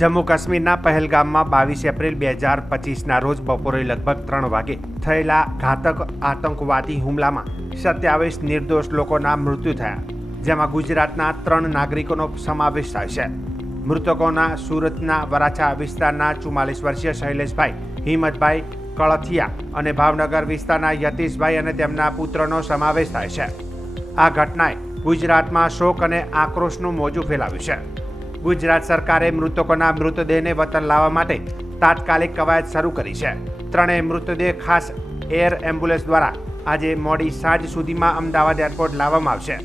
જમ્મુ કાશ્મીરના પહેલગામમાં 22 એપ્રિલ 2025ના રોજ બપોરે લગભગ 3 વાગે થયેલા ઘાતક આતંકવાદી હુમલામાં 27 નિર્દોષ લોકોના મૃત્યુ થયા, જેમાં ગુજરાતના 3 નાગરિકોનો સમાવેશ થાય છે. મૃતકોના સુરતના વરાછા વિસ્તારના 44 વર્ષીય શૈલેષભાઈ હિંમતભાઈ કળથિયા અને ભાવનગર વિસ્તારના યતીશભાઈ અને તેમના પુત્રનો સમાવેશ થાય છે. આ ઘટનાએ ગુજરાતમાં શોક અને આક્રોશનું મોજું ફેલાવ્યું છે. ગુજરાત સરકારે મૃતકોના મૃતદેહને વતન લાવવા માટે તાત્કાલિક કવાયત શરૂ કરી છે. ત્રણેય મૃતદેહ ખાસ એર એમ્બ્યુલન્સ દ્વારા આજે મોડી સાંજ સુધીમાં અમદાવાદ એરપોર્ટ લાવવામાં આવશે.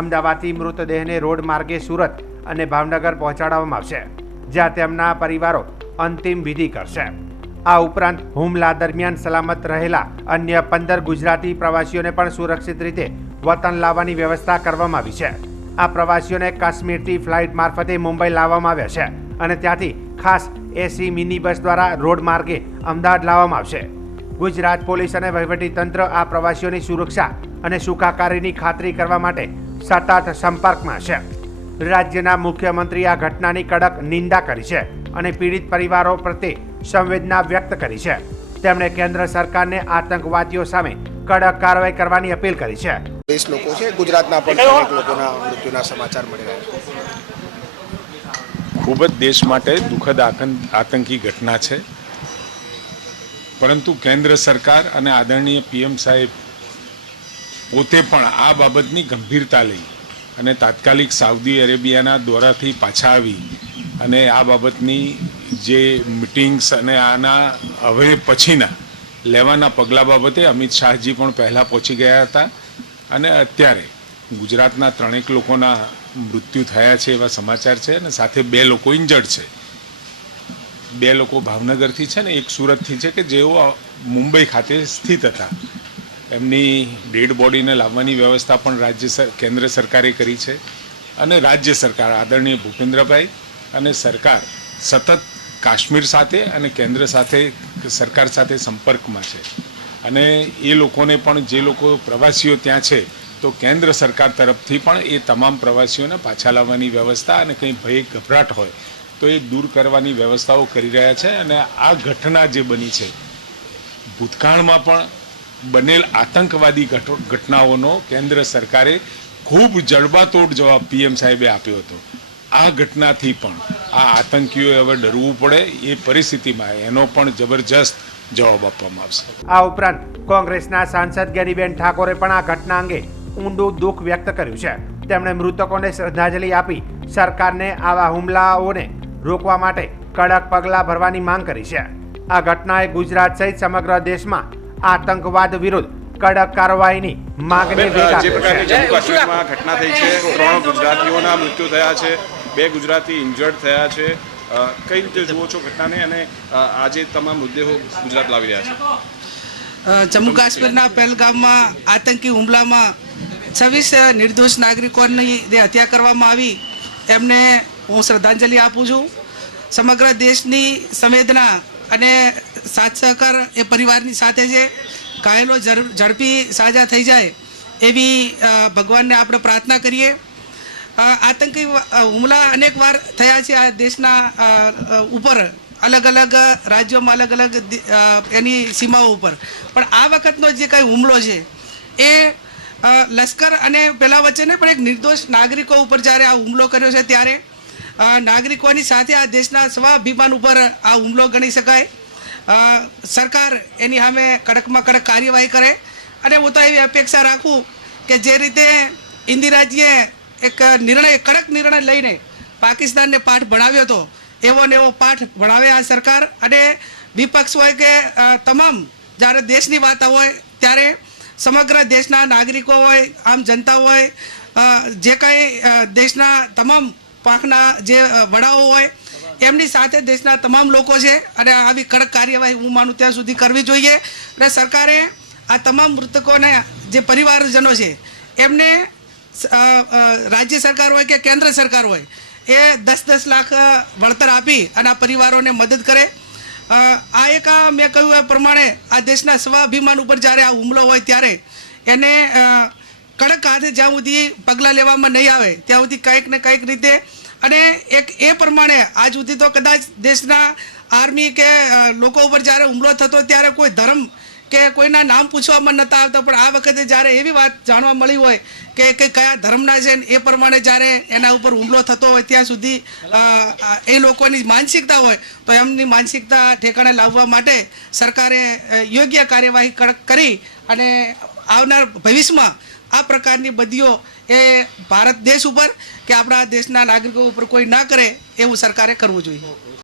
અમદાવાદથી મૃતદેહને રોડ માર્ગે સુરત અને ભાવનગર પહોંચાડવામાં આવશે, જ્યાં તેમના પરિવારો અંતિમ વિધિ કરશે. આ ઉપરાંત હુમલા દરમિયાન સલામત રહેલા અન્ય 15 ગુજરાતી પ્રવાસીઓને પણ સુરક્ષિત રીતે વતન લાવવાની વ્યવસ્થા કરવામાં આવી છે. આ પ્રવાસીઓને કાશ્મીરથી ફ્લાઇટ મારફતે મુંબઈ લાવવામાં આવ્યા છે અને ત્યાંથી ખાસ એસી મિની બસ દ્વારા રોડ માર્ગે અમદાવાદ લાવવામાં આવશે. ગુજરાત પોલીસ અને વહીવટીતંત્ર આ પ્રવાસીઓની સુરક્ષા અને સુખાકારીની ખાતરી કરવા માટે સતત સંપર્કમાં છે. રાજ્યના મુખ્યમંત્રી આ ઘટનાની કડક નિંદા કરી છે અને પીડિત પરિવારો પ્રત્યે સંવેદના વ્યક્ત કરી છે. તેમણે કેન્દ્ર સરકારને આતંકવાદીઓ સામે કડક કાર્યવાહી કરવાની અપીલ કરી છે. 20 લોકો છે. ગુજરાતના પણ અનેક લોકોના મૃત્યુના સમાચાર મળી રહ્યા છે. ખૂબ જ દેશ માટે દુઃખદ આતંકી ઘટના છે, પરંતુ કેન્દ્ર સરકાર અને આદરણીય પીએમ સાહેબ પોતે પણ આ બાબતની ગંભીરતા લઈ અને તાત્કાલિક સાઉદી અરેબિયાના દોરાથી પાછા આવી અને આ બાબતની જે મિટિંગ્સ અને આના હવે પછીના લેવાના પગલાં બાબતે અમિત શાહજી પણ પહેલાં પહોંચી ગયા હતા અને અત્યારે ગુજરાતના 3 લોકોના મૃત્યુ થયા છે એવા સમાચાર છે અને સાથે 2 લોકો ઇન્જર્ડ છે. 2 લોકો ભાવનગરથી છે ને એક સુરતથી છે કે જેઓ મુંબઈ ખાતે સ્થિત હતા. એમની ડેડ બોડીને લાવવાની વ્યવસ્થા પણ કેન્દ્ર સરકારે કરી છે અને રાજ્ય સરકાર આદરણીય ભૂપેન્દ્રભાઈ અને સરકાર સતત કાશ્મીર સાથે અને કેન્દ્ર સાથે સરકાર સાથે સંપર્કમાં છે અને એ લોકોને પણ જે લોકો પ્રવાસીઓ ત્યાં છે તો કેન્દ્ર સરકાર તરફથી પણ એ તમામ પ્રવાસીઓને પાછા લાવવાની વ્યવસ્થા અને કંઈ ભય ગભરાટ હોય તો એ દૂર કરવાની વ્યવસ્થાઓ કરી રહ્યા છે. અને આ ઘટના જે બની છે ભૂતકાળમાં પણ બનેલ આતંકવાદી ઘટનાઓનો કેન્દ્ર સરકારે ખૂબ જડબાતોડ જવાબ પીએમ સાહેબે આપ્યો હતો. આ ઘટનાથી પણ આ આતંકીઓએ હવે ડરવું પડે એ પરિસ્થિતિમાં એનો પણ જબરજસ્ત જવાબ આપવામાં આવશે. આ ઉપરાંત કોંગ્રેસના સાંસદ ગેનીબેન ઠાકોરે પણ આ ઘટના અંગે ઊંડું દુઃખ વ્યક્ત કર્યું છે. તેમણે મૃતકોને શ્રદ્ધાંજલિ આપી સરકારને આવા હુમલાઓને રોકવા માટે કડક પગલાં ભરવાની માંગ કરી છે. આ ઘટનાએ ગુજરાત સહિત સમગ્ર દેશમાં આતંકવાદ વિરુદ્ધ કડક કાર્યવાહીની માંગણી જે પ્રકારની જમ્મુ કાશ્મીરમાં ઘટના થઈ છે, 3 ગુજરાતીઓના મૃત્યુ થયા છે, 2 ગુજરાતી ઇન્જર્ડ થયા છે. કઈ રીતે જુઓ છો ઘટનાને અને આજે તમામ મૃતદેહો ગુજરાત લાવી રહ્યા છે? જમ્મુ કાશ્મીરના પહેલગામમાં આતંકી હુમલામાં 26 નિર્દોષ નાગરિકોની જે હત્યા કરવામાં આવી એમને હું શ્રદ્ધાંજલિ આપું છું. સમગ્ર દેશની સંવેદના અને સાથ સહકાર એ પરિવારની સાથે છે. ઘાયલો ઝડપી સાજા થઈ જાય એવી ભગવાનને આપણે પ્રાર્થના કરીએ. આતંકી હુમલા અનેક વાર થયા છે આ દેશના ઉપર, અલગ અલગ રાજ્યોમાં, અલગ અલગ એની સીમાઓ ઉપર. પણ આ વખતનો જે કંઈ હુમલો છે એ લશ્કર અને પેલા વચ્ચે નહીં પણ એક નિર્દોષ નાગરિકો ઉપર જ્યારે આ હુમલો કર્યો છે ત્યારે નાગરિકોની સાથે આ દેશના સ્વાભિમાન ઉપર આ હુમલો ગણી શકાય. સરકાર એની સામે કડકમાં કડક કાર્યવાહી કરે અને હું તો એવી અપેક્ષા રાખું કે જે રીતે ઇન્દિરાજીએ એક કડક નિર્ણય લઈને પાકિસ્તાનને પાઠ ભણાવ્યો હતો એવો ને એવો પાઠ ભણાવે આ સરકાર. અને વિપક્ષ હોય કે તમામ જ્યારે દેશની વાત હોય ત્યારે સમગ્ર દેશના નાગરિકો હોય, આમ જનતા હોય, જે કંઈ દેશના તમામ પાંખના જે વડાઓ હોય એમની સાથે દેશના તમામ લોકો છે અને આવી કડક કાર્યવાહી હું માનું ત્યાં સુધી કરવી જોઈએ. અને સરકારે આ તમામ મૃતકોને જે પરિવારજનો છે એમને રાજ્ય સરકાર હોય કે કેન્દ્ર સરકાર હોય એ 10-10 લાખ વળતર આપી અને આ પરિવારોને મદદ કરે. આ એક મેં કહ્યું એ પ્રમાણે આ દેશના સ્વાભિમાન ઉપર જ્યારે આ હુમલો હોય ત્યારે એને કડક હાથે જ્યાં સુધી પગલાં લેવામાં નહીં આવે ત્યાં સુધી કંઈક ને કંઈક રીતે અને એક એ પ્રમાણે આજ સુધી તો કદાચ દેશના આર્મી કે લોકો ઉપર જ્યારે હુમલો થતો ત્યારે કોઈ ધર્મ કે કોઈના નામ પૂછવામાં નહોતા આવતા, પણ આ વખતે જ્યારે એવી વાત જાણવા મળી હોય કે કયા ધર્મના છે એ પ્રમાણે જ્યારે એના ઉપર હુમલો થતો હોય ત્યાં સુધી એ લોકોની માનસિકતા હોય તો એમની માનસિકતા ઠેકાણે લાવવા માટે સરકારે યોગ્ય કાર્યવાહી કરી અને આવનાર ભવિષ્યમાં આ પ્રકારની બદીઓ એ ભારત દેશ ઉપર કે આપણા દેશના નાગરિકો ઉપર કોઈ ના કરે એવું સરકારે કરવું જોઈએ.